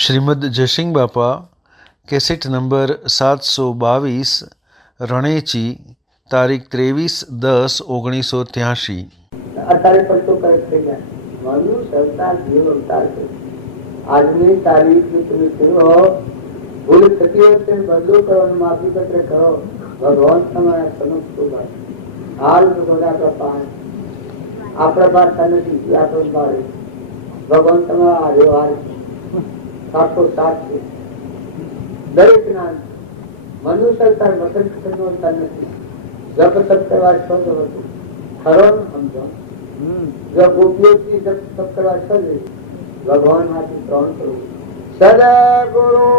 શ્રીમદ જયસિંહ બાપા cassette number 722 રણેચી તારીખ 23/10/1983। અત્યારે પડતો કરે થઈ જાય માનું સરકાર જીવ અવતાર છે। આજની તારીખ તમે કહો ભૂલ થતી હોય તે બદલો કરો અને માફી પત્ર કરો। ભગવાન તમારા સમક્ષ ઉભા હાલ બધા આપણા પાડતા નથી આપણો પાડે ભગવાન તમારા હાર્યો હાર સાચો સાથ છે દરેક ના મનુ સરકાર વતન ખતરતા નથી જપ તપ કરવા શોધ હતું ખરો સમજો જો ગોપીઓથી જપ તપ કરવા શોધે ભગવાન માંથી ત્રણ કરવું સદગુરુ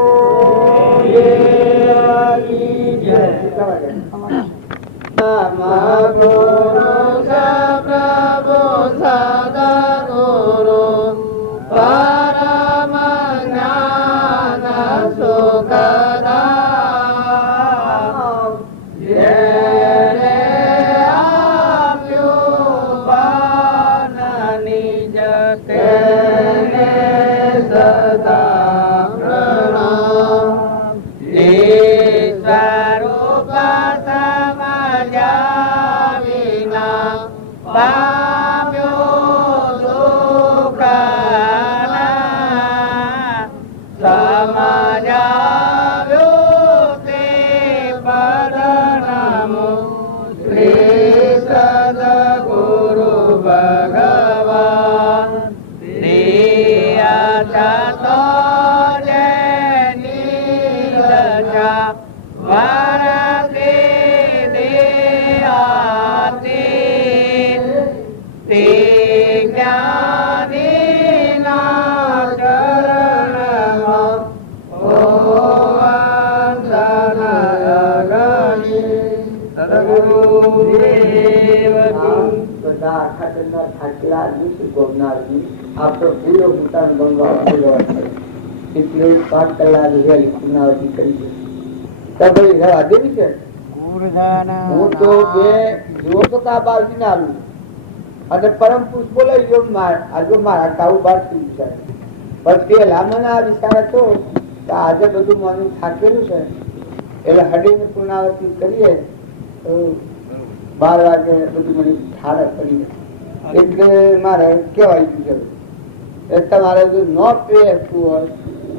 પ્રભુ સદગુરુ પરમ જ્ઞાન સુખદામ જેને આપ્યું બાન નિજ તેને સદા પ્રણામ। સ્વરૂપ સમજ્યા વિના પામ્યો દુઃખ સમજાવ્યો તે પરણમો શ્રી સદગુરુ ભગવાન નિયત પરમ પુરુષ બોલાવી ગયો મારા કાવું બાર છે પછી લાંબો ના વિચાર હતો કે આજે બધું માનું થાકેલું છે એટલે હડીને પૂર્ણાવતી કરીએ તો 12 વાગે બધું મને ઠાર પડી એટલે મારે કેવાય ગયું છે તમારે જો ન પીવું હોય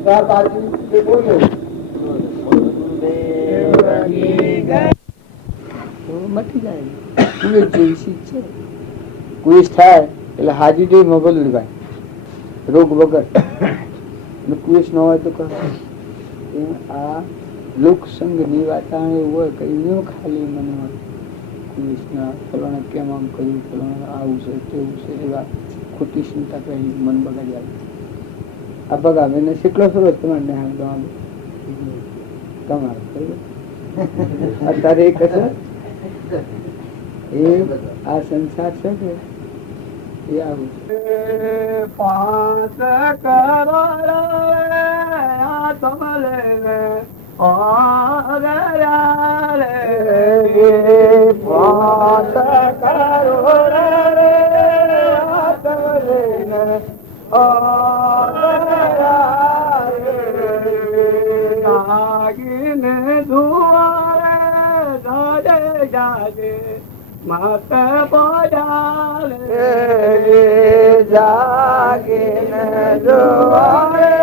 તો આ બાજુ બોલ્યો મટી જાય કુઈશ થાય એટલે હાજી દે મોગલ લેવાય રોગ વગર કુઈશ ન હોય તો આ લોક સંગ ની વાતાવરણ એવું હોય કે ખાલી મને કુઈશના ફલાણા કેમ આમ કર્યું ફલાણા આવું છે તેવું છે એવા ખોટી ચિંતા કરી મન બગાડી આવે આ બગાવે ને કેટલો સરસ તમારે તમારે અત્યારે એક એ આ સંસાર છે કે એ આવું પાંચ કરોડ તમારે પાંચ કરોડ દુઆરે જાજે મત બોજાલે જાગીને દુઆરે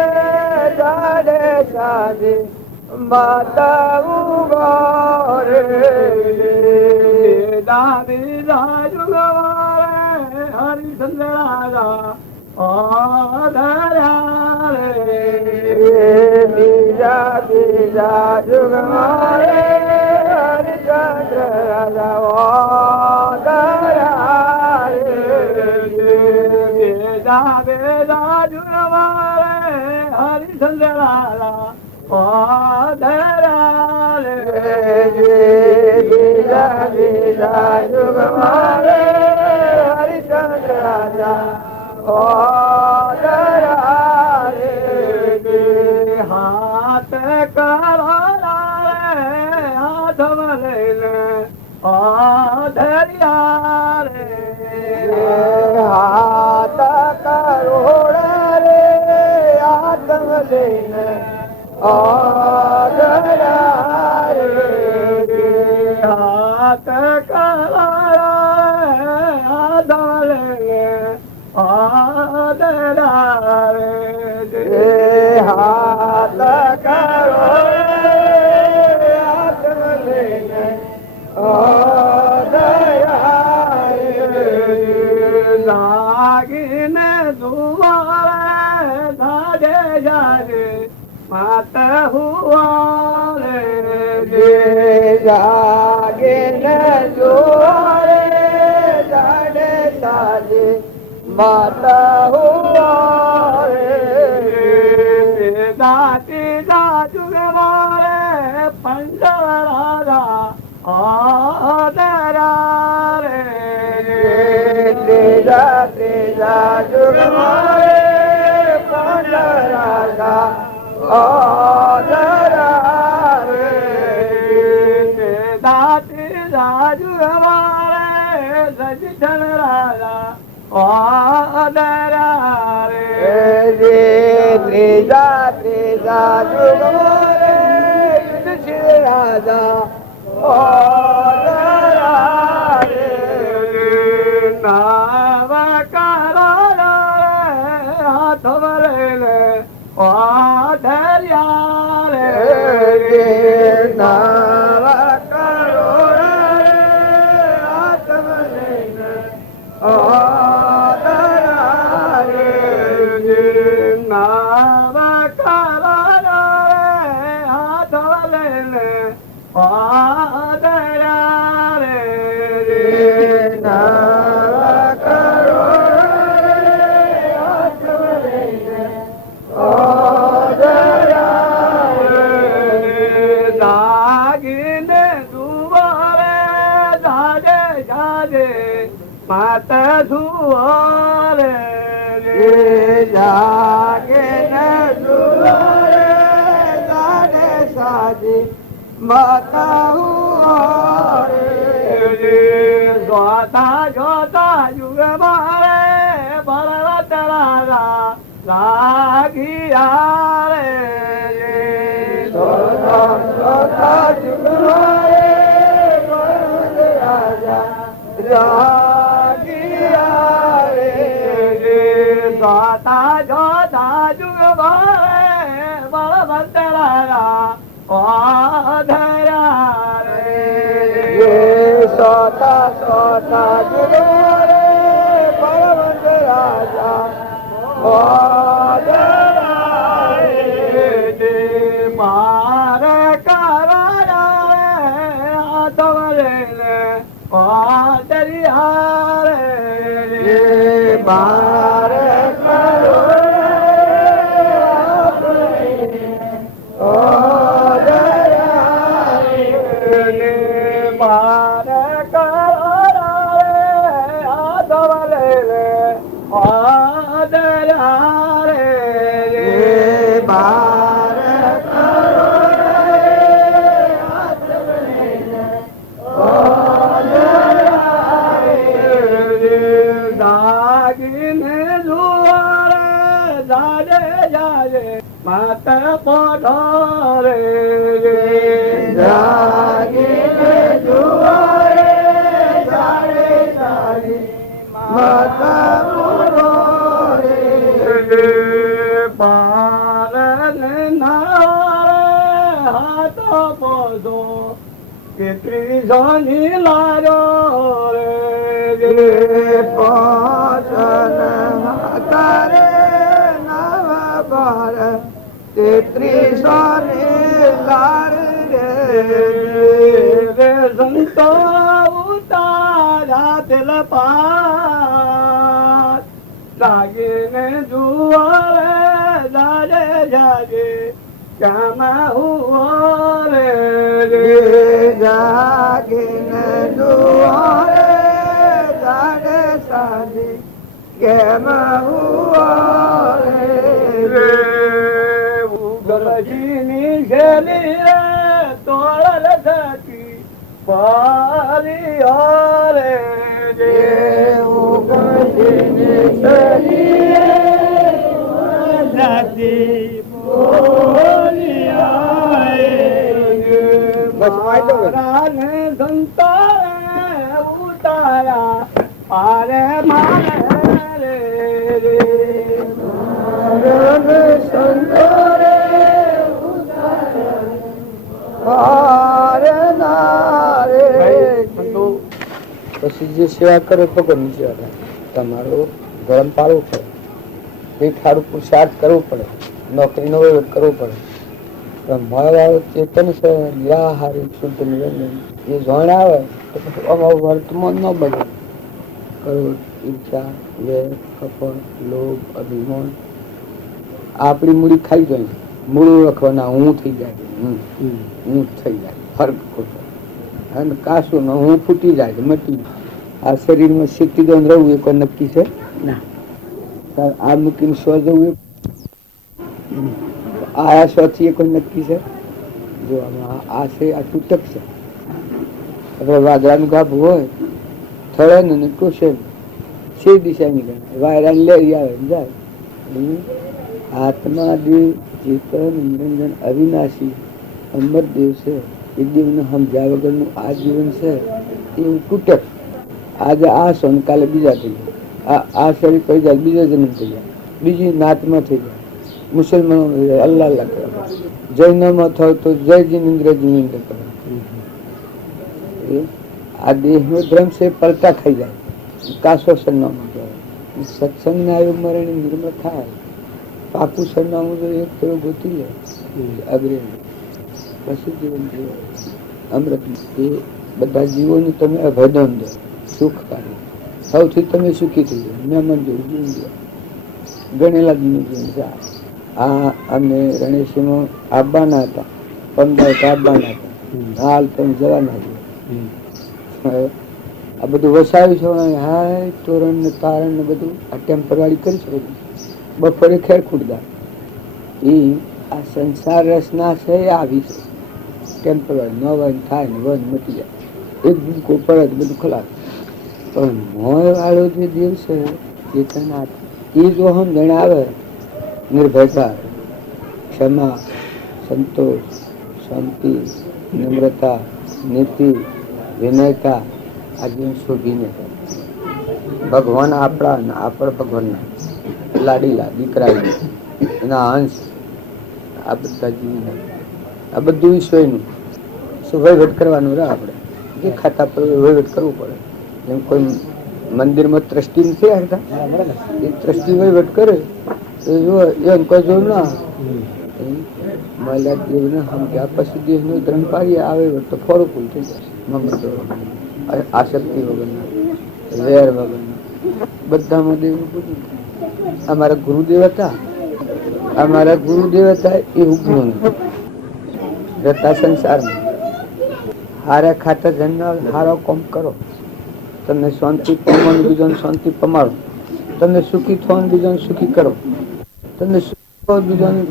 જાજે મત ઉગોરે દાદી રાજુ ગવારે હરિચંદ્રા ઓધરા રે બીજા બીજા જુગમારે હરિચંદ્ર ઓધરા રે બીજા બીજા જુગમારે હરિચંદ્ર ઓધરા રે બીજા બીજા જુગમારે હરિચંદ્ર હાથ કરોડા ધર્યા રે હાથ કરોડા રે આત્મ લઈને આદરા રે હાથ કરાયા આદરે આદરા રે હાથ કરો હાથ લઈને લાગીને દુવારે ધાડે જાગે માત હુવારે જાગીને દુવારે ધાડે જાગે માત હુવારે દાતી દાજુગવારે પંજરા આદરા રે ત્રીજા ત્રીજા જુગમારે પંજરા આદરા રે દાતી દાજુગવારે સજ્જન રાજા આદરા રે ત્રીજા ત્રીજા જુગમારે યુધિષ્ઠિર રાજા નાવ કરારે આધર્યા રે નાવ કરો આધર્યા રે નાવ કરારે આધર્યા આદરા રે નાવ કરો આદરા રે દાગીને દુવારે જાજે જાજે માત સુવારે જાગીને દુવારે જાજે સાજે માતા જોતા જોતા યુગ મારે ભરત રાજા લાગિયા રે જોતા જોતા યુગ મારે ભરત રાજા લાગિયા રે જોતા જોતા યુગ મારે ભરત રાજા આધરા રે સોતા સોતા જુગરે બળવંત રાજા આધરા રે માર કરાયા આધરે આદરિયા રે માર કરો માતા પોઢારે જાગીને જુવારે જાડે જાડે માતા પોઢારે બારને નારે હાથ પોધો કેટલી જાની લાજો રે પાચન હાથારે તેત્રીસોને લાર રે સંતો ઉતારા તેલ પાત જાગીને જુવારે જાજે જાજે ક્યામાં હુવારે જાગીને જુવારે જાગે સાજે કેમાં હુવારે ઉગરજીની શેલી રે તોળલ થતી પારી હારે ઉગરજીની શેલી રે પછી જે સેવા કરો ભગવાનની સેવા થાય. તમારું ગરમ પાડવું પડે, પીઠાડું પુરુષાર્થ કરવું પડે, નોકરીનો વહીવટ કરવો પડે. પણ મળવાળો ચેતન છે નિરાહારી શુદ્ધ નિરંજન એ જોણ આવે તો પછી અમારું વર્તમાન ન બને. ક્રોધ, ઈર્ષા, વેર, કપટ, લોભ, અભિમાન આપણી મૂડી ખાઈ જાય. મૂળ રખવાના હું થઈ જાય, હું થઈ જાય, ફર્ક ખોટો અને કાશું ન હું ફૂટી જાય, મટી. આ શરીરમાં સીટીદોન રહેવું એ કોઈ નક્કી છે ના. આ મૂકીને સો જવું આ સ્વથી એ કોઈ નક્કી છે? જો આ છે આ તૂટક છે. આપણે વાદળાનું ગાભું હોય થળે ને ટોશે સે દિશા નીકળે વાયરાને લેરી આવે જાય. આત્મા દેવ ચેતન નિરંજન અવિનાશી અમર દેવ છે. એ દેવને સમજ્યા વગરનું આ જીવન છે એવું તૂટક. આજે આ સોન કાલે બીજા થઈ જાય. આ શરીર પડી જાય બીજા જન્મ થઈ જાય, બીજી નાતમાં થઈ જાય. મુસલમાનો અલ્લાહ અલ્લાહ કરે, જૈનમાં થાય તો જય જીનેન્દ્ર જીનેન્દ્ર કરે. આ દેહ નો ધર્મ છે પલટા ખાઈ જાય. કાસો સરનામું કહેવાય. સત્સંગ આવ્યું મરણ નિર્મળ થાય. પાકું સરનામું તો એક થોડો ગોતી લે અગ્રેણી પછી જીવન જીવો અમૃત. એ બધા જીવોને તમે અભયદાન દો, સુખ કાર્ય સૌથી તમે સુખી થઈ જાઓ. મહેમાન જેવું જીવન દો, ગણેલા જીવન જીવન. આ અમને રણેશમાં આવવાના હતા, 15 આવવાના હતા, હાલ તમે જવાના છો. આ બધું વસાવ્યું છે. હાય તોરણ ને તારણ ને બધું આ ટેમ્પરવારી કરી શકો. બપોરે ખેર ખુડદા એ આ સંસાર રસના છે આવી છે ટેમ્પરવારી. ન વન થાય ને વન મટી જાય, એક ભૂકો પડે બધું ખલાસ. પણ મોય વાળો જે દેવ છે ચેતનાથ એ જો સમજણ આવે, નિર્ભયતા, ક્ષમા, સંતોષ, શાંતિ, નમ્રતા, નીતિ, વિનયતા આ જીવન શોધીને ભગવાન આપણા ને આપણે ભગવાનના લાડીલા દીકરા એના અંશ આ બધા જીવન આ બધું ઈશ્વરનું વહીવટ કરવાનું રહે. આપણે જે ખાતા પર વહીવટ કરવું પડે. એમ કોઈ મંદિરમાં ટ્રસ્ટી નથી આવતા, એ ટ્રસ્ટી વહીવટ કરે એમ કોઈ જોયું ના મહિલા દેવને સમજ્યા પછી દેશનો ધર્મ પાડીએ આવે તો ફોરું પૂરું થઈ જાય. મમતો આસક્તિ વગરના, વેર વગરના બધામાં દેવનું પૂરું. અમારા ગુરુદેવ હતા, એ ઉગ્ર જતા સંસારમાં હારે ખાતર જન્મ હારો કોમ કરો. તમે શાંતિ પામવાનું બીજાને શાંતિ પમાડો. તમે સુખી થવાનું બીજાને સુખી કરો. તમે બીજાને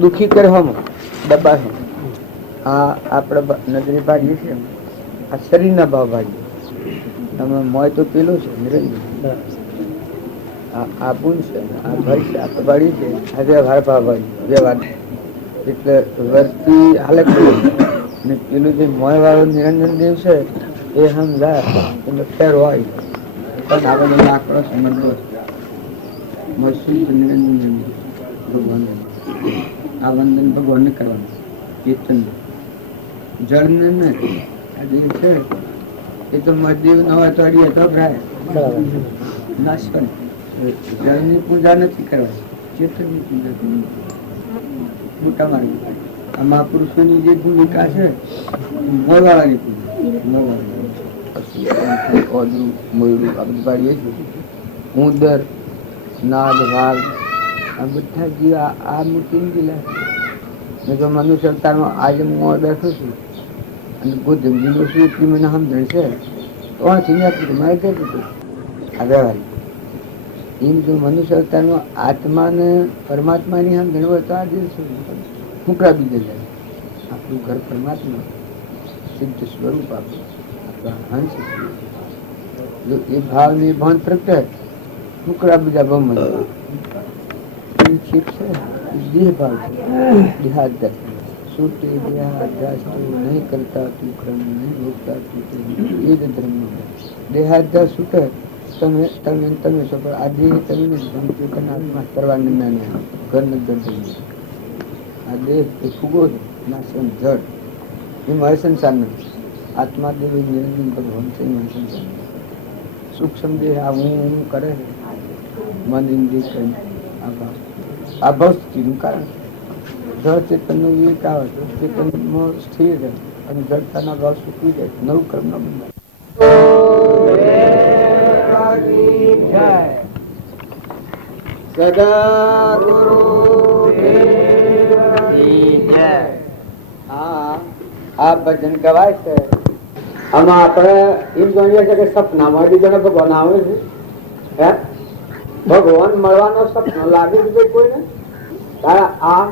દુઃખી કરવામાં દબાવો. આ આપણે નજરે ભાગીએ છીએ, આ શરીરના ભાવ ભાગીએ. તમે મોય તો પેલું છે નિરંજન, આ પૂન છે, આ ભાઈ છે, આ કબાડી છે, આ વ્યવહાર ભાવ ભાઈ વ્યવહાર. એટલે વર્તી હાલે ને પેલું જે મોય વાળો નિરંજન દેવ છે એ સમજાય એટલે ફેર હોય. પણ આ બધો આંકડો સમજો નિરંજન ભગવાન આ વંદન ભગવાનને કરવાનું. ચેતન જળને નથી. આ દેવ છે એ તો મહાદેવ ન હોય તો અડીએ તો ભરાય નાશ કરે. જળની પૂજા નથી કરવાની, ચેતનની પૂજા કરવાની. મોટા માર્ગ આ મહાપુરુષોની જે ભૂમિકા છે મોરવાળાની પૂજા. ઉંદર, નાગ, વાઘ આ બધા જીવ આ મૂકીને ગયેલા. મેં તો મનુષ્ય અવતારમાં આજે હું બેઠો છું અને ગોધમજીનું શું એટલી મને સમજણ છે તો મારે કહેતું હતું આ વ્યવહાર. એમ જો મનુષ્ય અવતારમાં આત્માને પરમાત્માની સમજણ હોય તો આ દિવસ ફૂંકડા બીજે જાય. આપણું ઘર પરમાત્મા સિદ્ધ સ્વરૂપ આપણું આપણા હંસ. જો એ ભાવને ભાન પ્રગટે ફૂંકડા બીજા ભાવમાં દેહ ભાવ છે, દેહાદ્ર છૂટે દેહાધ્યાસ તું નહીં કરતા તું ક્રમ નહીં ભોગતા તું તે એ જ ધર્મ. દેહાધ્યાસ છૂટે તમે તમે તમે છો, પણ આ દેહ તમે નથી સમજો કે આત્મા કરવાની ના ઘર ને ઘર. આ દેહ એ ફૂગો છે, નાશવંત જળ, એમાં સંસાર નથી. આત્મા દેવ નિરંજન ભગવાન છે, એમાં સંસાર નથી. સૂક્ષ્મ દેહ આ હું કરે છે, મન ઇન્દ્રિય કરે આ ભાવ સ્થિતિનું કારણ. જળ ચેતનનો વિવેક આવે તો ચેતનમાં સ્થિર રહે અને જડતાના ભાવ સુખી જાય, નવું કર્મ ન બંધાય. સદગુરુ આ ભજન કહેવાય છે. આમાં આપણે એમ જાણીએ છીએ કે સપનામાં બીજાને ભગવાન આવે છે. ભગવાન મળવાનો સપનો લાગે છે કોઈને? આ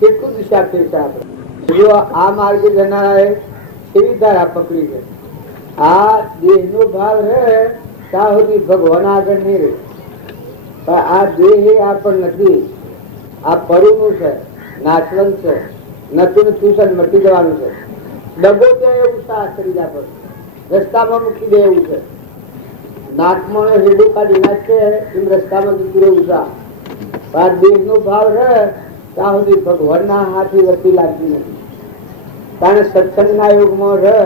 કેટલું દિશા ફેર છે. આપણે આ માર્ગે જનારાએ કેવી ધારા પકડી છે. આ દેહ નો ભાવ રહે ત્યાં સુધી ભગવાન આગળ નહીં રહે. પણ આ દેહ એ આપણ નથી, આ પરુનું છે, નાશવંત છે, નથી ચૂસન મટી જવાનું છે. ડગો ત્યાં એવું શરીર પર રસ્તામાં મૂકી દે એવું છે. નાકમાં રેડું કાઢી નાખે એમ રસ્તામાં મૂકી દેવું છે. આ દેહ નો ભાવ રહે ત્યાં સુધી ભગવાનના હાથી વર્તી લાગતી નથી. કારણ સત્સંગના યુગમાં રહે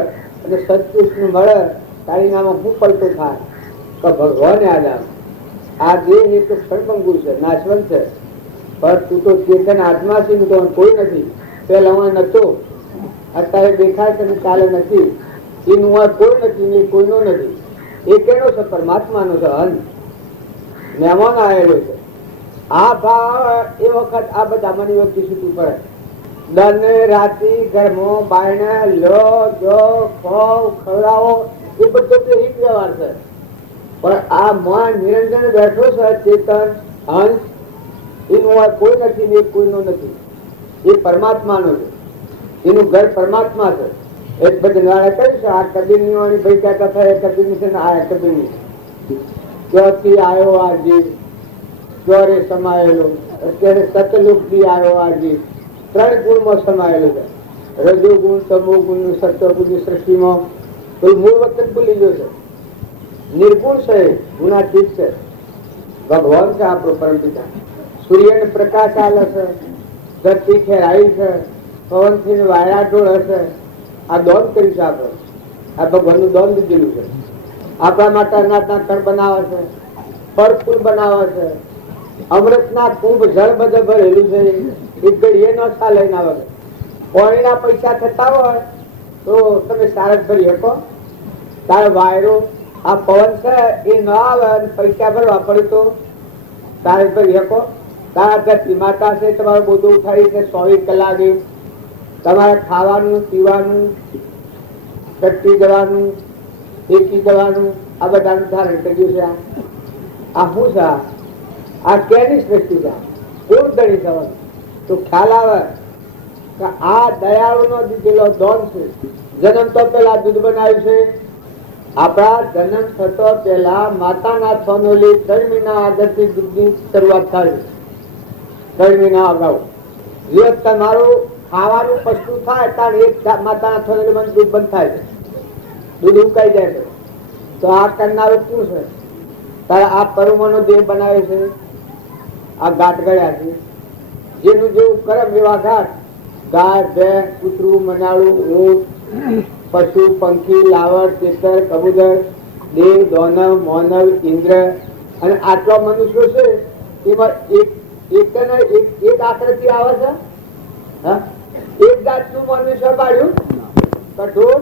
અને સત્કૃષ્ણ મળે તારી નામાં હું પલટો થાય તો ભગવાન યાદ આવે. આ દેહ એક ક્ષણભંગુ છે, નાશવંત છે, પણ તું તો ચેતન આત્મા છે, તો કોઈ નથી. પેલા હું નતો, અત્યારે દેખાય છે કાલે નથી. એનું કોઈ નથી ને કોઈનો નથી. એ કેનો છે? પરમાત્માનો છે, અંત મહેમાન આવેલો છે. આ ભાવ એ વખત આ બધા મની વખત છૂટું પડે. દન રાતી ઘરમાં બાયણે લો જો ખાવ ખવડાવો એ બધો તો એક વ્યવહાર છે. પણ આ મન નિરંજન બેઠો છે, ચેતન અંશ, એનું કોઈ નથી ને કોઈનો નથી. એ પરમાત્માનો છે, એનું ઘર પરમાત્મા છે. એક બધી નાળે કહ્યું છે આ કબીરની વાણી ભાઈ કહેતા થાય કબીરની છે ને આ કબીરની ક્યોથી આવ્યો આ જીવ, ક્યારે સમાયેલો, અત્યારે સતલુક થી આવ્યો આ જીવ. 3 ગુણમાં સમાયેલો છે. રજો ગુણ, તમો ગુણ, સત્વગુણ સૃષ્ટિમાં કોઈ મૂળ વખત ભૂલી ગયો છે. નિર્ગુણ છે, ગુણાતીત છે. ભગવાન છે આપણો પરમપિતા. સૂર્યને પ્રકાશ આલે છે, ધરતી ખેરાઈ છે, પવન થી વાયરા ઢોળ હશે. આ દોન કર્યું છે આપણે. આ ભગવાનનું દોન દીધેલું છે. આપણા માટે અનાજના કણ બનાવે છે, ફળ ફૂલ બનાવે છે, અમૃતના કુંભ જળ બધે ભરેલું છે. એક ઘડીએ ન ચાલે ના વગર. પાણીના પૈસા થતા હોય તો તમે સારસ ભરી શકો. તારે વાયરો આ પવન છે એ ન આવે અને પૈસા ભરવા પડે તો સારસ ભરી શકો. તારા ધરતી માતા છે, તમારું બધું ઉઠાડી છે 24 કલાકે. તમારે ખાવાનું, પીવાનું, કટકી જવાનું, એકી જવાનું, આ બધાનું ધારણ કર્યું છે. આ શું છે? આ કેની સૃષ્ટિ છે? કોણ ધણી થવાનું? તો ખ્યાલ આવે કે આ દયાળુ નો દીધેલો દોન છે. જન્મ તો પેલા દૂધ બનાવ્યું છે. આપણા જન્મ થતો પેલા માતાના થોનોલી 3 મહિના આગળથી દૂધની શરૂઆત થાય. 3 મહિના અગાઉ જે તમારું ખાવાનું પશુ થાય ત્યારે એક માતાના થોનોલીમાં દૂધ બંધ થાય છે, દૂધ ઉકાઈ જાય છે. તો આ કરનારું શું છે? તારે આ પરુમાનો દેહ બનાવે છે, આ ઘાટ ગળ્યા છે. જેનું જેવું કરમ એવા ઘાટ. ગાય, ભેંસ, કૂતરું, મનાળું, ઊંટ, પશુ, પંખી, લાવડ, તેતર, કબૂતર, દેવ, દોનવ, મોનવ, ઇન્દ્ર અને આટલા મનુષ્યો છે. એમાં એક આકૃતિ આવે છે. એક જાતનું મનુષ્ય પાડ્યું કઠોર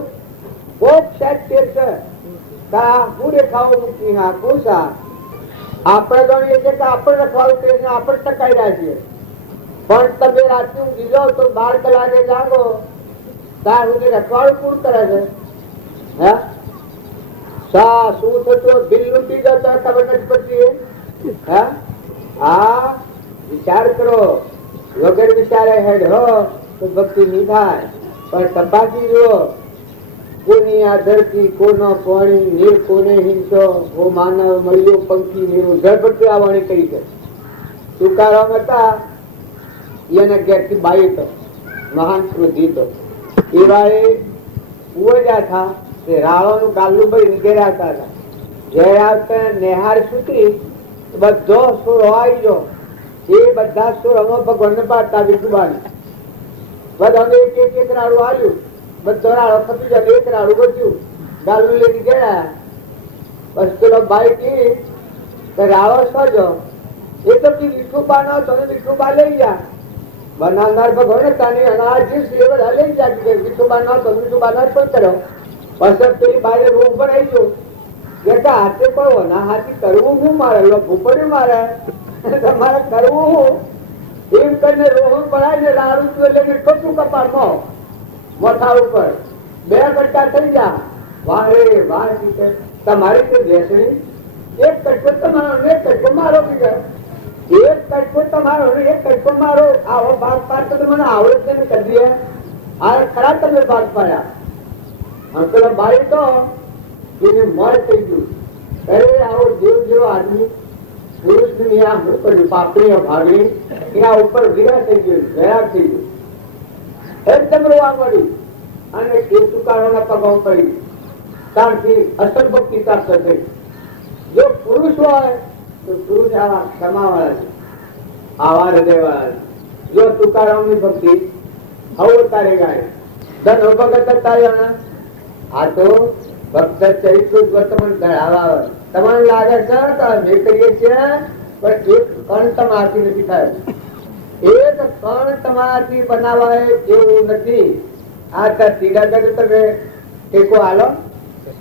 કોક સેટ તેર છે. હું દેખાવું મૂકી હા કોસા આપણે ગણીએ છીએ કે આપણે રખવાડું કરીને આપણે ટકાઈ રહ્યા છીએ. પણ તમે રાત્રે ઊંઘી જાઓ તો 12 કલાકે જાગો ત્યાં સુધી રખવાડું પૂરું કરે છે. શું થતું? બિલ લૂંટી જતો ખબર નથી પડતી. હા વિચાર કરો. વગર વિચારે હેડ હો તો ભક્તિ નહીં થાય. પણ તપાસી જુઓ કોની આ ધરતી, કોનો પાણી, નીર કોને હિંસો, હો માનવ મળ્યો પંખી નીરું ઝડપથી આ વાણી કરી છે. તુકારામ હતા એને ઘેરથી બાઈ હતો મહાન ક્રોધી તો એવા એ ઉવડ્યા હતા તે રાવણનું ગાલું ભાઈ ઘેર આવતા હતા. ઘેર આવતા નેહાર છૂટી બધો સુર હોવાઈ ગયો. એ બધા સુર અમે ભગવાનને પાડતા વિઠુબાને બધા એક એક એક રાડું આવ્યું. બધો રાડો ખપી જાય એક રાડું બચ્યું ગાલું લઈને ગયા. બસ પેલો ભાઈ કે રાવણ સજો એ તો વિઠુબા નો તો વિઠુબા લઈ ગયા. બનાવનાર ભગવાન તાની અનાજ જે બધા લઈ ગયા કે વિઠુબા નો તો વિઠુબા નો પણ કર્યો. પછી પેલી બારે રૂમ પર આવી ગયો કે હાથે પડવો ના હાથી કરવું હું મારે ભૂપડ્યું મારે તમારે કરવું હું એમ કરીને રોહન પડાય ને લાડુ લઈને કપું કપાળમાં મોથા ઉપર 2 કટકા થઈ ગયા. વાહ રે વાહ તમારી તે બેસણી એક કટકો તમારો ને એક કટકો મારો બીજા એક કટકો તમારો ને એક કટકો મારો આવો ભાગ પાડ તો મને આવડે છે ને કરી આ ખરા તમે ભાગ પાડ્યા. પેલા બાઈ તો એને મળ થઈ ગયું. અરે આવો દેવ જેવો આદમી પુરુષની પાપડી ભાગણી એના ઉપર વિરા થઈ ગયું વૈરાગ થઈ ગયું. એકદમ રોવા મળી અને એ તુકારોના પગમાં પડી. ત્યારથી અસર ભક્તિ પ્રાપ્ત થઈ. જો પુરુષ હોય તો પુરુષ આવા ક્ષમાવાળા છે આવા હૃદયવાળા. જો તુકારામની ભક્તિ હવે તારે ગાય ધન ભગત તારે આ તો ભક્ત ચરિત્ર વર્તમાન ધરાવા તમને લાગે છે તો અમે કહીએ છીએ પણ એક કણ તમારાથી નથી થાય. એક કણ તમારાથી બનાવાય એવું નથી. આ તીડા કરે તમે ટેકો હાલો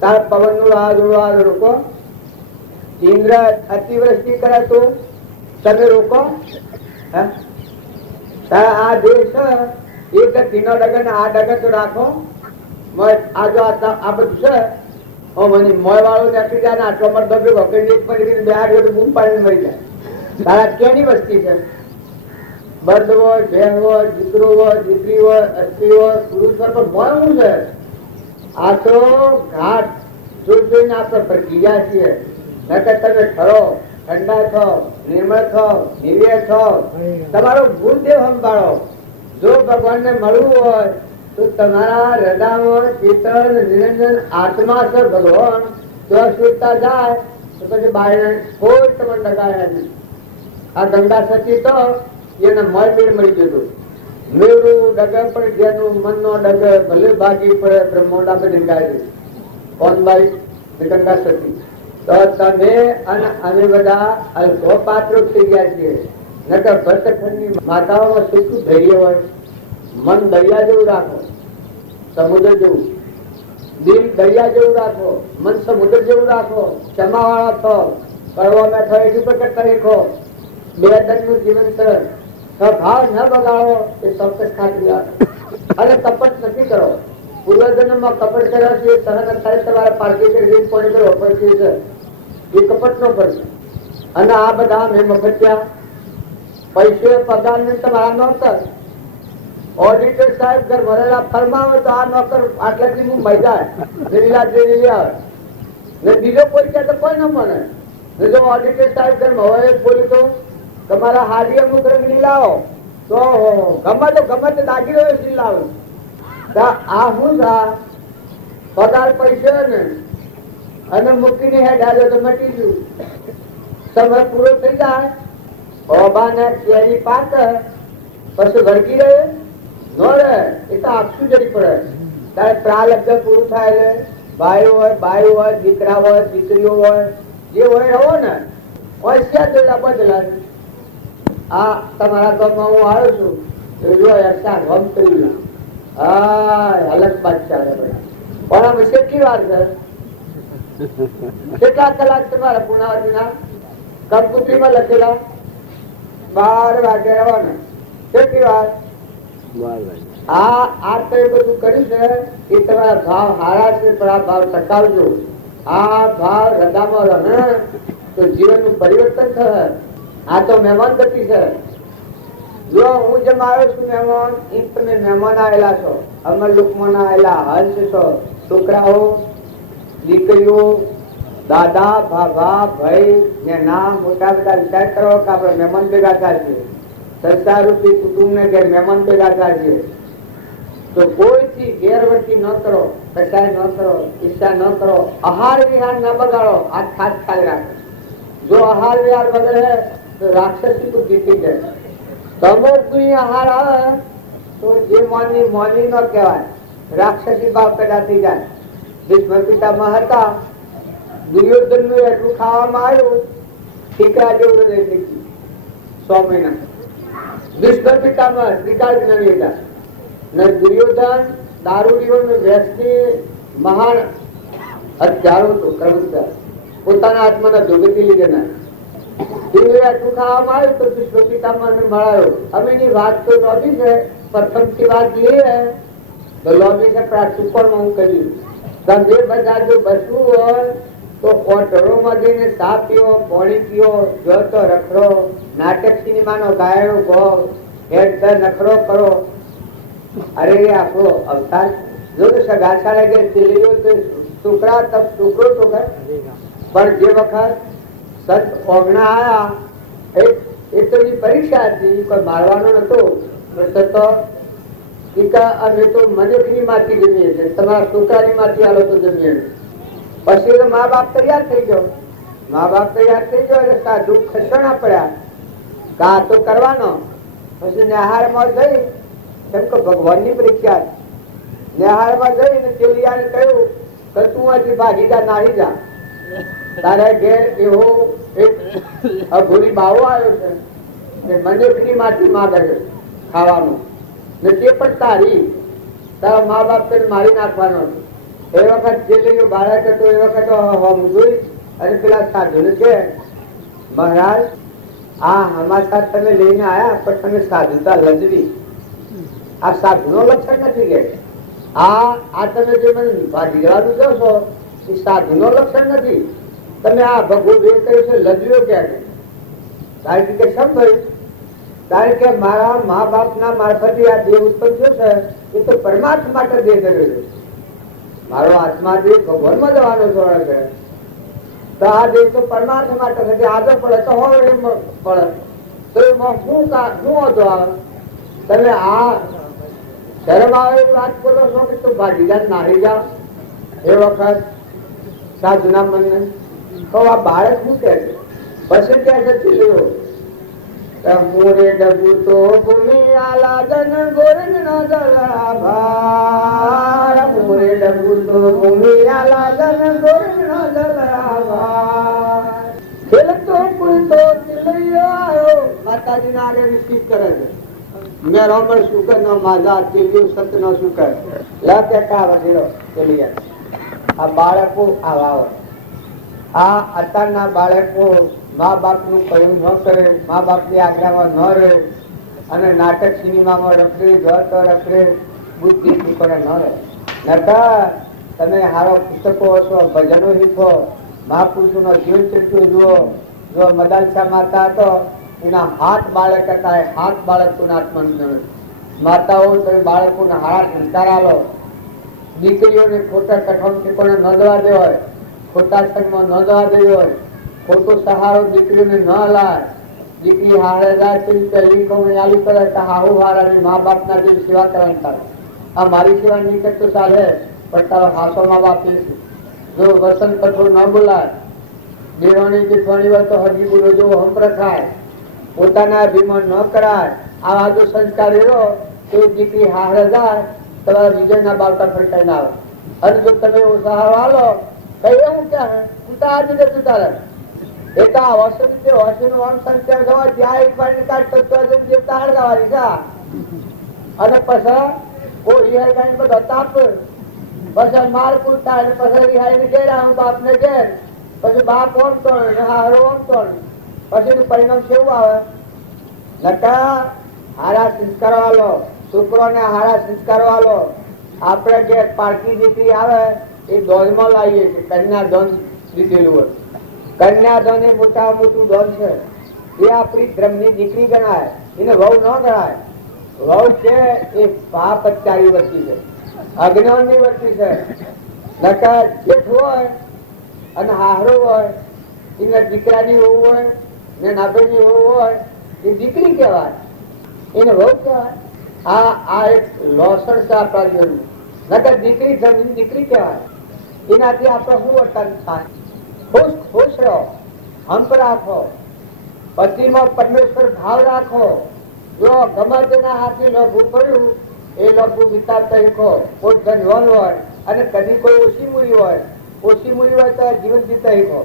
તાર પવન નું વાવાઝોડું રોકો. ઇન્દ્ર અતિવૃષ્ટિ કરે તો તમે રોકો. આ દેશ એક તીનો ડગર ને આ ડગર તો રાખો. આ જો આ બધું છે મને મોય વાળો નાખી જાય ને આટલો મત બે આગળ બૂમ પાડીને મરી જાય. તારા ક્યાંની વસ્તી છે? બર્દ હોય, ભેણ હોય, દીકરો હોય, દીકરી હોય, સ્ત્રી હોય, પુરુષ હોય, પણ મોય શું છે? આ તો ઘાટ જોઈ જોઈને આપણે પ્રક્રિયા છીએ. નકર તમે ખરો ઠંડા છો, નિર્મળ છો, દિવ્ય છો, તમારો ગુણદેવ સંભાળો. જો ભગવાનને મળવું હોય તો તમારા હૃદયમાં ચેતન નિરંજન આત્મા છે ભગવાન જો સુરતા જાય તો પછી બહાર કોઈ તમને ડગાડે નહીં. આ ગંગા સતી તો એને મળબેડ મળી જતું. મેળું ડગર પણ જેનું મનનો ડગર ભલે ભાગી પડે બ્રહ્મોડા પર ડંગાઈ કોનબાઈ ગંગા સતી. તો તમે અને અમે બધા અલ્પો પાત્રો થઈ ગયા છીએ. નકર ભટ્ટખંડની માતાઓમાં શું ધૈર્ય હોય. મન દરિયા જેવું રાખો, સમુદ્ર જેવું. દિલ દરિયા જેવું રાખો, મન સમુદ્ર જેવું રાખો. ક્ષમાવાળા થો, કડવા મેઠો એથી પર કરતા રેખો. 2 દંડનું જીવન છે. ભાવ ન બગાડો એ ચોક્કસ ખાતરી આપો. અને કપટ નથી કરો. પૂર્વજન્મમાં કપટ કર્યા છે સહન અત્યારે તમારે પારકી કરી પોણી કરો પડતી છે એ કપટ નો પડશે. અને આ બધા મેં મફત્યા પૈસે પગાર ને તમારા નોકર ઓડિટર સાહેબ ઘર ભરેલા ફરમાવે તો આ નોકર આટલાથી હું મળી જાય ને બીજો કોઈ કે તો કોઈ ન મળે. જો ઓડિટર સાહેબ ઘર હોય બોલ્યું તો તમારા હાડી અમુક રંગની લાવો તો ગમે તે દાગી રહ્યો લાવો. આ શું પગાર પૈસે ને અને મૂકીને હેડ આજે તો મટી ગયું. સમય પૂરો થઈ જાય ઓબા ને કેરી પાક પછી વળગી રહે નો રહે એ તો આપશું જડી પડે. તારે પ્રાલબ્ધ પૂરું થાય એટલે ભાઈ હોય, દીકરા હોય, દીકરીઓ હોય, જે હોય રહો ને હોશિયાર બદલા. આ તમારા ગામમાં હું આવ્યો છું ગમ કરી હાલત બાદશાહ પણ આમ કેટલી વાર છે? કેટલા કલાક તમારા પુનાવતીના કંકુત્રીમાં લખેલા 12 વાગે રહેવાના. કેટલી વાર? આ તો એ બધું કર્યું છે એ તમારા ભાવ હારા છે પણ આ ભાવ ટકાવજો. આ ભાવ હૃદયમાં રહે તો જીવનનું પરિવર્તન થશે. આ તો મહેમાન ગતિ છે. જો હું જેમ આવ્યો છું મહેમાન એમ તમે મહેમાન આવેલા છો. અમર લોકમાં આવેલા હર્ષ છો. છોકરાઓ, દીકરીઓ, દાદા, ભાભા, ભાઈ ને નામ મોટા બધા વિચાર કરો કે આપણે મહેમાન ભેગા થાય છે. સંસાર રૂપી કુટુંબ ને ઘેર મહેમાન ભેગા થાય છે. તો કોઈથી ગેરવર્તી ન કરો, કસાય ન કરો, ઈચ્છા ન કરો, આહાર વિહાર ન બગાડો, આ ખાસ ખ્યાલ રાખો. જો આહાર વિહાર બગડે તો રાક્ષસી બુદ્ધિ થઈ જાય. તમોગુણી આહાર આવે તો જે મોની મોની ન કહેવાય, રાક્ષસી ભાવ પેદા થઈ જાય. ભીષ્મ પિતામહ હતા, દુર્યોધન નું એટલું ખાવામાં આવ્યું, ઠીકરા જેવું હૃદય થઈ ગયું 100 મહિના. ભીષ્મ પિતામહ ત્રિકાળ જ્ઞાની હતા ને દુર્યોધન દારૂડીઓ વ્યસની મહાન હત્યારો હતો, કર્મચાર પોતાના આત્માના જોગતી લીધેના. એટલું ખાવામાં આવ્યું તો ભીષ્મ પિતામહ ને મળાયો. અમે એની વાત તો લોબી છે, પ્રથમ થી વાત લઈએ તો લોબી છે, પણ આ સુપરમાં હું કર્યું. તમે બધા જો બસવું હોય તો હોટલોમાં જઈને ચા પીઓ, પાણી પીઓ, જો તો રખડો, નાટક સિનેમાનો ગાયનો ગો, હેડ નખરો કરો. અરે આપણો અવતાર જો સગાસાળે કે ચીલીઓ તો છોકરા તબ છોકરો તો કર. પણ જે વખત સંત ઓગણા આયા એ તો એની પરીક્ષા હતી, કોઈ મારવાનો નતો. તો અમે તો મનુષ્યની માંથી જમીએ છીએ, તમારા છોકરાની માંથી આલો તો જમીએ. પછી તો મા બાપ તૈયાર થઈ ગયો. મા બાપ તૈયાર થઈ ગયો એટલે સાધુ ખસણા પડ્યા, કા તો કરવાનો. પછી નેહાળમાં જઈ કેમ કે ભગવાનની પરીક્ષા, નેહાળમાં જઈને ચેલિયાને કહ્યું કે તું હજી ભાગી જા, નાહી જા. તારે ઘેર એવો એક અઘોરી બાવો આવ્યો છે કે મનુષ્યની માંથી માગે છે ખાવાનું, ને તે પણ તારી, તારા મા બાપ તને મારી નાખવાનો. એ વખત ચેલીનો બાળક હતો, એ વખત હોમ જોઈ અને પેલા સાધુને કે મહારાજ આ હમાસા તમે લઈને આયા પણ તમે સાધુતા લજવી, આ સાધુનો લક્ષણ નથી. કે આ તમે જે મને ભાગીવાનું કહો છો એ સાધુનો લક્ષણ નથી. તમે આ ભગવાન જે કહ્યું છે લજવ્યો ક્યારે? કારણ કે સમ ભાઈ, કારણ કે મારા મા બાપ ના મારફતે આ દેહ ઉત્પન્ન થયો છે, એ તો પરમાર્થ માટે દેહ કર્યો છે. મારો આત્મા દેહ ભગવાનમાં જવાનો છે, તો આ દેહ તો પરમાર્થ માટે છે. આગળ પડે તો હોય પડે તો એમાં શું હતો? તમે આ શરમ આવે એવી વાત બોલો છો કે તું ભાગી જા, નાહી જા. એ વખત સાધુના મને કહો આ બાળક શું કે છે? પછી ક્યાં છે ચીલીઓ મોરે ડબુ તો ભૂમિ આલા જન ગોરન નો જલાભાર, મોરે ડબુ તો ભૂમિ આલા જન ગોરન નો જલાભાર, ખેલતો કુલતો ચીલીઓ આવ્યો. માતાજીના આગળ વિસ્તૃત કરે છે. મેં રોમર શુકર નો માજા ચીલીઓ સત નો શુકર લકે કા વધેરો ચીલિયા. આ બાળકો આવા, આ અત્યારના બાળકો મા બાપ નું કહ્યું ન કરે, મા બાપ ની આજ્ઞામાં ન રહે અને નાટક સિનેમામાં રખડે, જતો રખડે, બુદ્ધિ પર ન રહે. નકા તમે હારો પુસ્તકો હશો, ભજનો શીખો, મહાપુરુષો નો જીવન ચરિત્ર જુઓ. જો મદાલસા માતા હતો એના હાથ બાળક હતા, એ હાથ બાળકો ના આત્મા માતાઓ તમે બાળકોને હારા સંસ્કાર આલો. દીકરીઓને ખોટા કઠોળ ઠેકોને ન જવા દે હોય, ખોટા સંગમાં ન જવા દે હોય, ખોટો સહારો દીકરીઓને ન લાય. દીકરી હારે જાય પહેલી કમણી આલી પડે તો હાહુ હારાની મા બાપના જે સેવા કરવાની ચાલે. આ મારી સેવા નહીં કરતો ચાલે, પણ તારો હાસો મા બાપ જો વસંત કઠોળ ન બોલાય, દેવાણી જેઠવાણી હોય તો હજી બોલો જેવો હંપર થાય, પોતાના અભિમાન ન કરાય. આવા જો સંસ્કાર એવો તો દીકરી હારે જાય તમારા વિજયના બાવટા ફરકાઈ ના આવે. અને જો તમે એવો સહારો આલો કઈ એવું કે તું તો આજે જતું તારે એકા વર્ષ વર્ષનું વામ સંસ્કાર થવા ત્યાં એક પાણી કાઢતો દેવતા હળગાવાની કા. અને પછી કોઈ રિહાઈ બધો તાપ, પછી માર કૂદ થાય, પછી રિહાઈ ને ઘેર આવું બાપ ને ઘેર, પછી બાપ ઓમતો હારો ઓમતો, પછી એનું પરિણામ કેવું આવે? નકા હારા સંસ્કારો આલો, છોકરોને હારા સંસ્કારો આલો. આપણે જે પારકી દીકરી આવે એ દોનમાં લાવીએ છીએ, કન્યાદાન લીધેલું હોય. કન્યાદાન એ મોટા મોટું દાન છે. એ આપણી ધર્મની દીકરી ગણાય, એને વહુ ન ગણાય. વહુ છે એ પાપચારી વર્તી છે, અજ્ઞાનની વર્તી છે. નકા જેઠ હોય અને હારો હોય, એને દીકરાની વહુ હોય ને નાભેની વહુ હોય, એ દીકરી કહેવાય, એને વહુ કહેવાય. આ એક લોસણ છે આપણા જીવનનું. નકર દીકરી જમીન દીકરી કહેવાય. એનાથી આપણે શું વર્તન થાય? ખુશ ખુશ રહો, હંપ રાખો, પતિમાં પરમેશ્વર ભાવ રાખો. જો ગમે તેના હાથે લોભું પડ્યું એ લોભું વિતારતા શીખો. કોઈ ધનવાન હોય અને કદી કોઈ ઓછી મૂડી હોય તો જીવન જીતા શીખો.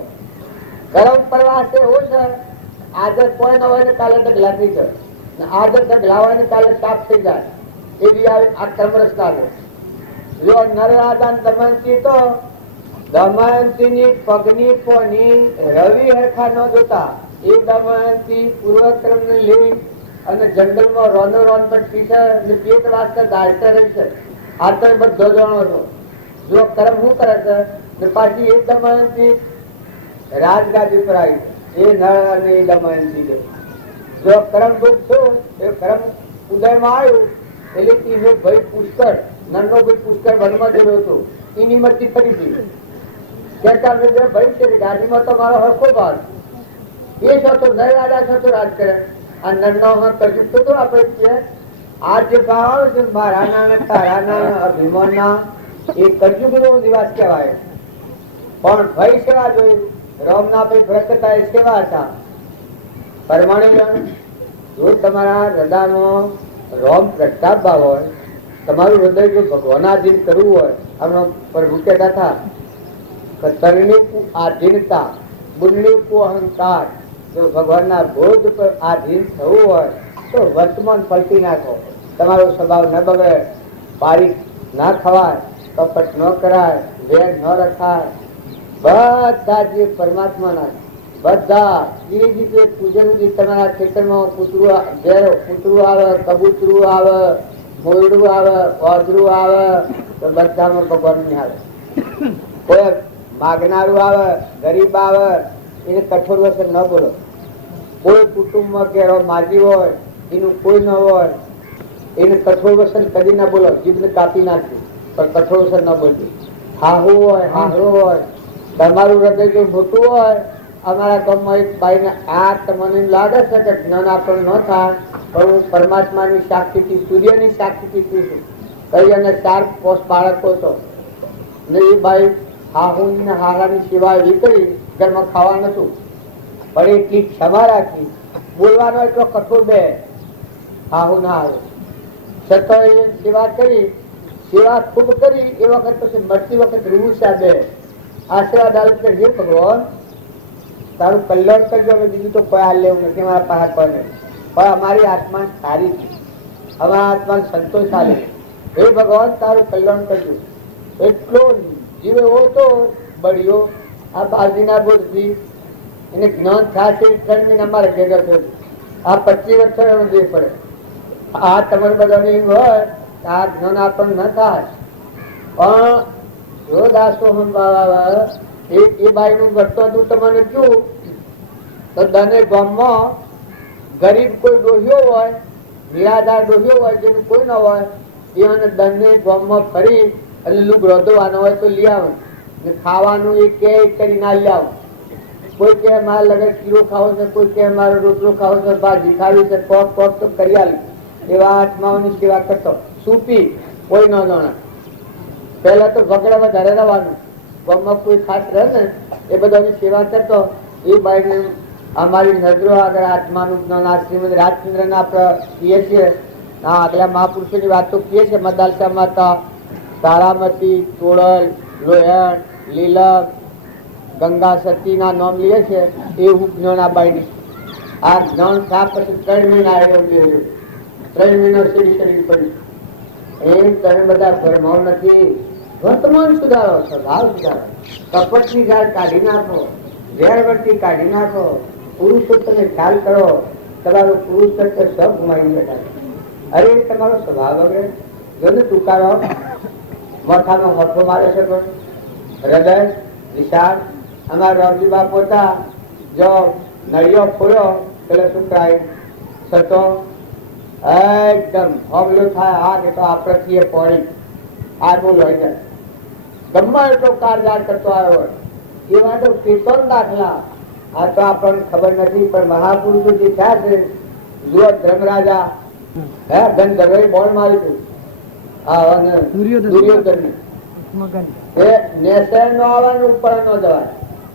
ગરમ પ્રવાસ એવો છે, આદત કોઈ ન હોય ને કાલે ઢગલા થઈ જાય, આદત ઢગલા હોય ને કાલે સાફ થઈ જાય. એવી આ કર્મ રસ્તા છે. જો નરરાજા દમયંતી તો દમયંતી ની પગની પોની રવિ હરખા ન જોતા. એ દમયંતી પૂર્વક્રમ ને લઈ અને જંગલમાં રોનો રોન પર પીછે પેટ વાસ્તે દાળતા રહી છે. આ તો બધો જાણો છો. જો કર્મ શું કરે છે ને પાછી એ દમયંતી રાજગાદી પર આવી છે. એ નર અને એ દમયંતી છે. જો કર્મ દુઃખ થયું એ કર્મ ઉદયમાં આવ્યું એટલે એનો ભાઈ પુષ્કળ, નરનો ભાઈ પુષ્કળ વનમાં ગયેલો હતો. એની મરજી કરી હતી કે ભાઈ છે ગાડીમાં તો મારો હરખો ભાગ એ છો નર રાજા છો રાજ કરે. આ નરનો કજુક તો આપણે આ જે ભાવ આવે છે મારાના તારાના અભિમાનના એ કજુગનો નિવાસ કહેવાય. પણ ભાઈ સેવા જોઈ રામના ભાઈ ભરતતા એ સેવા હતા. પરમાણે જો તમારા હૃદયમાં રોમ પ્રતાપ ભાવ હોય, તમારું હૃદય જો ભગવાનાધીન કરવું હોય, આમનો પ્રભુ કહેતા હતા તરણીકુ આધીનતા બુલ્લીકુ અહંકાર. જો ભગવાનના બોધ પર આધીન થવું હોય તો વર્તમાન પલટી નાખો. તમારો સ્વભાવ ન બગડે, બારીક ના ખવાય, કપટ ન કરાય, વેર ન રખાય. બધા જે પરમાત્માના બધા ગીરીજી પૂજનજી તમારા ખેતરમાં કૂતરું આવે, કબૂતરું આવે, મોરડું આવે, ઓદરું આવે તો બધામાં ભગવાન નહીં આવે. કોઈ માગનારું આવે, ગરીબ આવે એને કઠોર વસ્તુ ન બોલો. કોઈ કુટુંબમાં કે માજી હોય એનું કોઈ ન હોય એને કઠોર વસન કદી ના બોલો. જીભને કાપી નાખી પણ કઠોર વસન ન બોલજો. હાહુ હોય, હાહરો હોય, તમારું હૃદય જો મોટું હોય. અમારા ગામમાં એક ભાઈને આ તમને લાગે છે કે જ્ઞાન આપણને ન થાય પણ હું પરમાત્માની સાક્ષીથી, સૂર્યની સાક્ષીથી કહીશું કઈ અને 4 પોષ બાળકો હતો ને એ ભાઈ હાહુ ને હારાની સેવા એવી કરી ઘરમાં ખાવા નતું પણ એટલી ક્ષમા રાખી, બોલવાનો એટલો કઠોર બે હાહુ ના આવે છતાં એ સેવા કરી, સેવા ખૂબ કરી. એ વખત પછી મરતી વખત રૂસા બે આશીર્વાદ આવે કે હે ભગવાન તારું કલ્યાણ કરજો, અમે બીજું તો કોઈ હાલ લેવું નથી મારા પાસે કોને, પણ અમારી આત્મા સારી છે, અમારા આત્માને સંતોષ આવે. હે ભગવાન તારું કલ્યાણ કરજો. એટલો જીવ એવો તો બળ્યો. આ બાજીના બોધથી એને જ્ઞાન થશે 3 મહિના અમારે ભેગા થયું. આ 25 વર્ષ દેહ પડે. આ તમારે બધાને એવું હોય આ જ્ઞાન આપણને ન થાય. પણ જો દાસો એ બાઈ નું ઘટતો હતું તમને કયું તો દને ગામમાં ગરીબ કોઈ ડોહ્યો હોય, નિરાધાર ડોહ્યો હોય, જેનું કોઈ ન હોય એને દને ગામમાં ફરી અને લુગડો ધોવાનો હોય તો લઈ આવે ને ખાવાનું એ કે કરી ના લઈ આવે. કોઈ કે મારે લગન કીરો ખાવો છે, કોઈ કે મારો રોટલો ખાવો છે, ભાજી ખાવી છે, કોક કોક તો કરી આલે. એવા આત્માઓની સેવા કરતો. સૂપી કોઈ ન જાણે. પહેલા તો વગડા વધારે રહેવાનું, ગામમાં કોઈ ખાસ રહે ને એ બધાની સેવા કરતો. એ બાઈને અમારી નજરો આગળ આત્માનું જ્ઞાન આ શ્રીમદ રાજચંદ્રના આપણે કહીએ છીએ. આગલા મહાપુરુષોની વાતો કહીએ છીએ. મદાલસા માતા, તારામતી, તોડલ, લોહણ, લીલક, ગંગા સતીના નામ લઈએ છીએ. એવું જ્ઞાન આ બાઈની. આ જ્ઞાન થયા પછી 3 મહિના આવ્યો. 3 મહિના શરીર પડ્યું. એમ તમે બધા ભરમાવ નથી. વર્તમાન સુધારો, સ્વભાવ સુધારો, કપટની ગાળ કાઢી નાખો, વેરવર્તી કાઢી નાખો. પુરુષો તમે ખ્યાલ કરો, તમારો પુરુષ કરતે સબ ગુમાવી બેઠા. અરે તમારો સ્વભાવ વગેરે જો ને ટૂંકારો મોઠાનો મોઠો મારે છે પણ હૃદય વિશાળ. અમારા રામજી બાપ હતા જો નળિયો ફોડ્યો પેલો શું કરાય સતો એકદમ હોગલો થાય. આ કે તો આપણે પડી આ બોલો ગમે એટલો કારજાર કરતો આવ્યો એવા તો કેતન દાખલા. આ તો આપણને ખબર નથી પણ મહાપુરુષો જે થયા છે જુઓ ધર્મરાજા હે ગંધર્વે બોલ માર્યું હતું દુર્યોધન એ નેસે નો આવવાનું ઉપર નો જવાય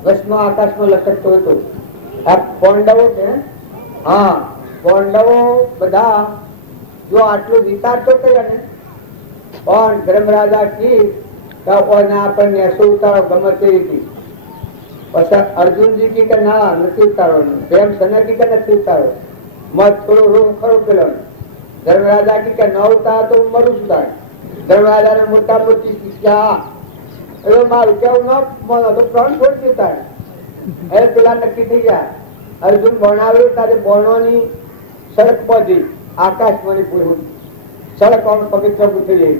વસમાં આકાશમાં લટકતો હતો આ પાંડવો છે હા પાંડવો બધા જો આટલું વિચારતો કર્યા ને પણ ધર્મરાજા કી આપણને નેસો ઉતારો ગમે તે રીતે પછી અર્જુનજી કી કે ના નથી ઉતારવાનું પ્રેમ સનકી કે નથી ઉતારો મત થોડો રૂમ ખરો પેલો ધર્મરાજા કી કે ન ઉતારો તો હું મરું છું તારે ધર્મરાજા ને મોટા મોટી શિક્ષા એવું મારું કેવું ન મને તો પ્રણ છોડી દેતા એ પેલા નક્કી થઈ ગયા અર્જુન ભણાવ્યું તારે ભણવાની સડક પહોંચી આકાશ મણિપુર સડક આમ પવિત્ર પૂછી ગઈ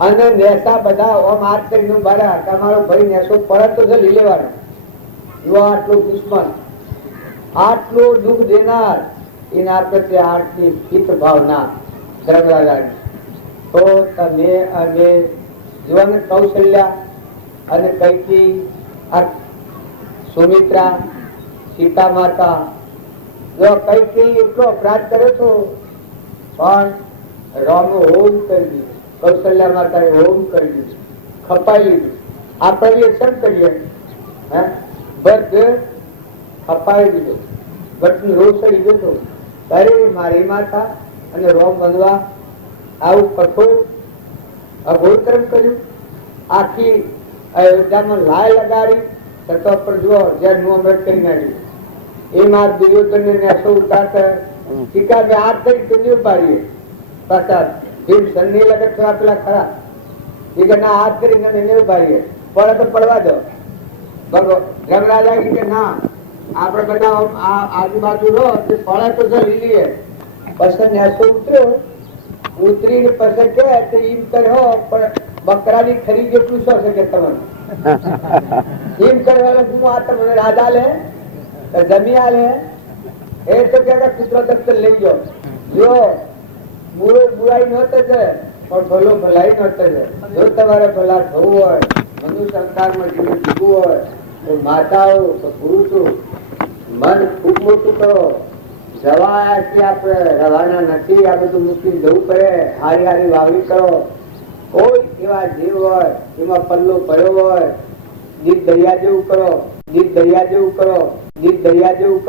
અને નેસા બધા ઓમ હાથ કરીને ભર્યા તમારો ભાઈ નેસો પરત તો લઈ લેવાનો જો આટલું દુશ્મન આટલું દુઃખ દેનાર એના પ્રત્યે આરતી ચિત્ત ભાવના ધર્મરાજાની તો તમે અને જીવન કૌશલ્યા અને કૈકી સુમિત્રા સીતા માતા જો કૈકી એટલો અપરાધ કર્યો છો પણ રામ હોમ કરી દીધું કૌશલ્યા માતાએ હોમ કરી દીધું ખપાઈ લીધું આપણે એક્શન કરીએ ભટ્ટ ખપાઈ દીધો ભટ્ટની રોજ ચડી ગયો અરે મારી માતા અને રોમ બનવા આવું કઠોર અઘોર કર્મ કર્યું આખી અયોધ્યામાં લાય લગાડી છતાં પર જુઓ જેનું અમૃત કરી નાખ્યું એ માર દુર્યોધન ને નેસો ઉતારતા ટીકા બે હાથ કરી તુંજી ઉપાડીએ પાછા ભીમ સન્ની લગત પેલા ખરા એ કે ના હાથ કરીને એને ઉપાડીએ પડે તો પડવા દો ધર્મરાજા કે ના આપડે બધા આજુબાજુ રહો પડે તો લઈ લઈએ પછી નેસો ઉતર્યો ઉતરીને પછી કે એમ કર્યો પણ બકરાની ખરી જેટલું શું શકે તમને એમ કરવાનું શું આ તમને રાજા લે જમી લે એ તો કે પુત્ર દત્ત લઈ ગયો જો બુરો બુરાઈ ન થશે પણ ભલો ભલાઈ ન થશે જો તમારે ભલા થવું હોય મનુષ્ય સંસારમાં જીવન જીવવું હોય તો માતાઓ તો પુરુષો મન ખૂબ મોટું કરો જવાથી આપણે રવાના નથી આ બધું મુશ્કેલ જવું પડે હારી હારી વાવણી કરો કોઈ એવા જીવ હોય એમાં પલ્લો પડ્યો હોય ગીત દરિયા જેવું કરો ગીત દરિયા જેવું કરો ગીત દરિયા જેવું કરો